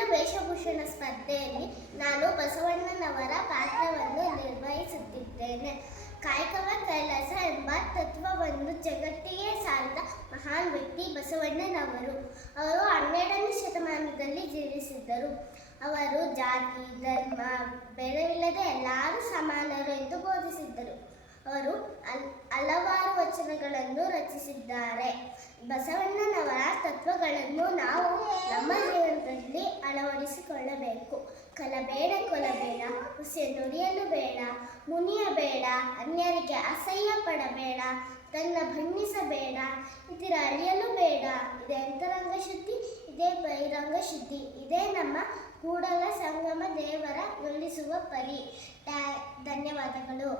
ಇಂದಿನ ವೇಷಭೂಷಣ ಸ್ಪರ್ಧೆಯಲ್ಲಿ ನಾನು ಬಸವಣ್ಣನವರ ಪಾತ್ರವನ್ನು ನಿರ್ವಹಿಸುತ್ತಿದ್ದೇನೆ. ಕಾಯಕವೇ ಕೈಲಾಸ ಎಂಬ ತತ್ವವನ್ನು ಜಗತ್ತಿಗೆ ಸಾರಿದ ಮಹಾನ್ ವ್ಯಕ್ತಿ ಬಸವಣ್ಣನವರು. ಅವರು 12ನೇ ಶತಮಾನದಲ್ಲಿ ಜೀವಿಸಿದ್ದರು. ಅವರು ಜಾತಿ, ಧರ್ಮ ಬೇರೆಯಿಲ್ಲದೆ ಎಲ್ಲರೂ ಸಮಾನರು ಎಂದು ಬೋಧಿಸಿದ್ದರು. ಅವರು ಹಲವಾರು ವಚನಗಳನ್ನು ರಚಿಸಿದ್ದಾರೆ. ಬಸವಣ್ಣನವರ ತತ್ವಗಳನ್ನು ನಾವು ನಮ್ಮ ಜೀವನದಲ್ಲಿ ಅಳವಡಿಸಿಕೊಳ್ಳಬೇಕು. ಕಲಬೇಡ, ಕೊಲಬೇಡ, ಹುಸೆ ನುಡಿಯಲು ಬೇಡ, ಮುನಿಯಬೇಡ, ಅನ್ಯರಿಗೆ ಅಸಹ್ಯ ಪಡಬೇಡ, ತನ್ನ ಬಣ್ಣಿಸಬೇಡ, ಇದರ ಅಳಿಯಲು ಬೇಡ. ಇದೇ ಅಂತರಂಗ ಶುದ್ಧಿ, ಇದೇ ಬಹಿರಂಗ ಶುದ್ಧಿ, ಇದೇ ನಮ್ಮ ಕೂಡಲ ಸಂಗಮ ದೇವರ ಒಲಿಸುವ ಪರಿ. ಧನ್ಯವಾದಗಳು.